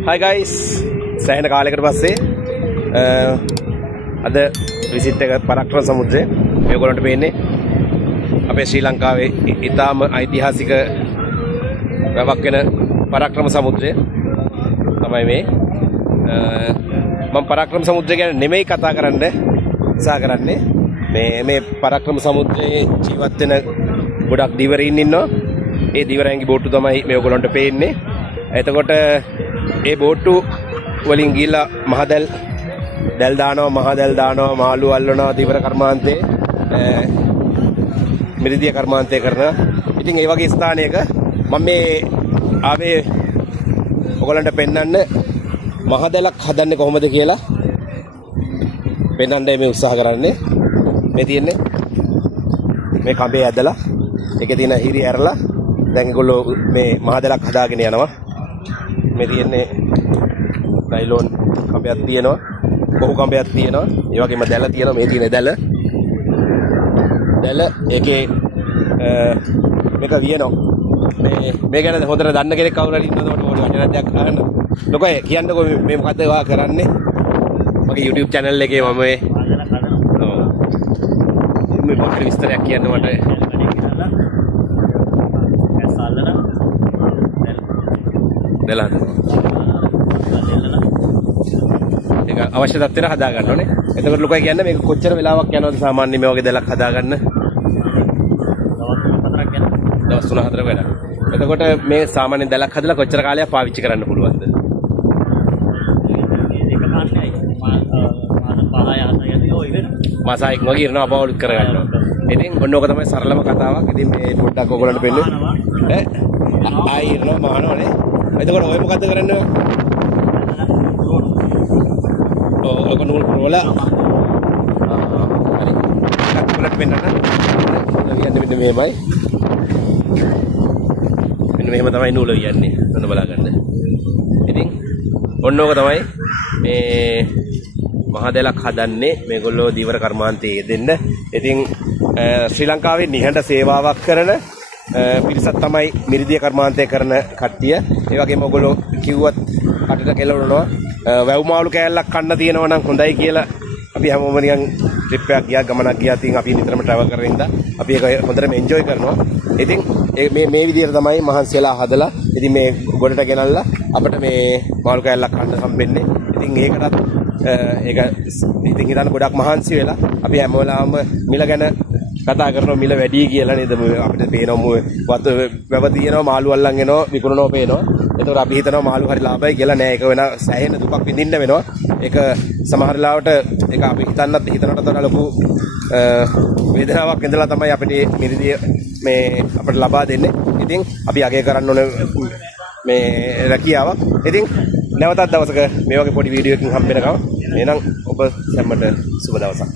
Hi guys, saya nak kali kerja ada visit ke Parakrama Samudra. Saya korang tu ini, apa Sri Lanka itam ऐतिहासिक wakena Parakrama Samudra. Tamai me, Parakrama Samudra ke nemei kata kerana, sah kerana, me Parakrama Samudra jiwat na budak diver ini no, diver yang boat tu tamai me korang tu ini. එතකොට ඒ බෝට්ටු වලින් ගිහිල්ලා මහදැල් මහදැල් දානවා මාළු අල්ලනවා දිවර කර්මාන්තේ මිරිදිය කර්මාන්තේ කරනවා. ඉතින් ඒ වගේ ස්ථානයක මම මේ ආවේ ඔයගලන්ට පෙන්වන්න මහදැලක් හදන්නේ කොහොමද කියලා පෙන්වන්නයි මේ උත්සාහ කරන්නේ. මේ තියෙන්නේ මේ කඹේ ඇදලා ඒකේ තියෙන හිරි ඇරලා දැන් ඒගොල්ලෝ මේ මහදැලක් හදාගෙන යනවා. මේ තියෙන්නේ නයිලෝන් කඹයක් තියෙනවා කොහු කඹයක් තියෙනවා ඒ වගේම දැල තියෙනවා මේ තියෙන දැල ඒකේ මේක වියනවා මේ ගැන හොඳට දන්න කෙනෙක් කවුරු හරි ඉන්නවද මට ඕනේ වචනයක් අහන්න ලොකෝ කියන්නකෝ මේ මොකද්ද ඔයා කරන්නේ මගේ YouTube channel එකේ මම මේ පොඩි විස්තරයක් කියන්න මට දෙලන ඒක අවශ්‍ය තත්ත්වෙට හදා ගන්න ඕනේ. එතකොට ලොකයි කියන්නේ මේක කොච්චර වෙලාවක් යනවද සාමාන්‍ය මේ වගේ දෙලක් හදා ගන්න? දවස් 3-4 වෙනවා. එතකොට මේ සාමාන්‍ය දෙලක් හදලා කොච්චර කාලයක් පාවිච්චි කරන්න පුළුවන්ද? මාස 6ක් වගේ ඉරනවා අපවලුත් කර ගන්නවා. ඉතින් ඔන්න ඕක තමයි සරලම කතාවක්. ඉතින් මේ පොඩ්ඩක් ඔයගොල්ලන්ට පෙන්නන්නේ. ආයි ඉරනවා මානවනේ. එතකොට ඔය මොකද්ද කරන්නේ? ඔක නූල් පුරවලා හරි. එකක් වලට වෙන්නන්න. කියන්නේ මෙන්න මෙහෙමයි. මෙන්න මෙහෙම තමයි නූල වියන්නේ. ඔන්න බලා ගන්න. ඉතින් ඔන්න ඕක තමයි මේ මහදැලක් හදන්නේ මේගොල්ලෝ දීවර කර්මාන්තයේ යෙදෙන්න. ඉතින් ශ්‍රී ලංකාවේ නිහඬ සේවාවක් කරන පිරිසක් තමයි මිරිදිය කර්මාන්තය කරන කට්ටිය. ඒ වගේම ඔයගොල්ලෝ කිව්වත් කටට කෙලවනවා වැව් මාළු කෑල්ලක් කන්න තියෙනවා නම් හොඳයි කියලා අපි හැමෝම නිකන් ට්‍රිප් එකක් ගියා ගමනක් ගියා. ඉතින් අපි නිතරම ට්‍රැවල් කරගෙන ඉඳලා අපි ඒක හොඳටම එන්ජොයි කරනවා. ඉතින් මේ විදිහට තමයි මහන්සි වෙලා හදලා ඉතින් මේ ගොඩට ගෙනල්ලා අපිට මේ මාළු කෑල්ලක් කන්න හම්බෙන්නේ. ඉතින් ඒකටත් ඒක ඉතින් හිතන්න ගොඩක් මහන්සි වෙලා අපි හැම වෙලාවම මිල ගැන කතා කරනවා මිල වැඩි කියලා නේද අපිට පේනවා වත වැව තියෙනවා මාළු අල්ලන් එනවා විකුණනවා පේනවා. ඒතකොට අපි හිතනවා මාළු හරි ලාභයි කියලා නෑ ඒක වෙන සෑහෙන දුකක් විඳින්න වෙනවා. ඒක සමහර ලාවට ඒක අපි හිතනට වඩා ලොකු වේදනාවක් ඉඳලා තමයි අපිට මිරිදිය මේ අපිට ලබා දෙන්නේ. ඉතින් අපි අගය කරන්න ඕනේ මේ රැකියාවක්. ඉතින් නැවතත් දවසක මේ වගේ පොඩි වීඩියෝ එකකින් හම්බ වෙනකම් එහෙනම් ඔබ සැමට සුබ දවසක්.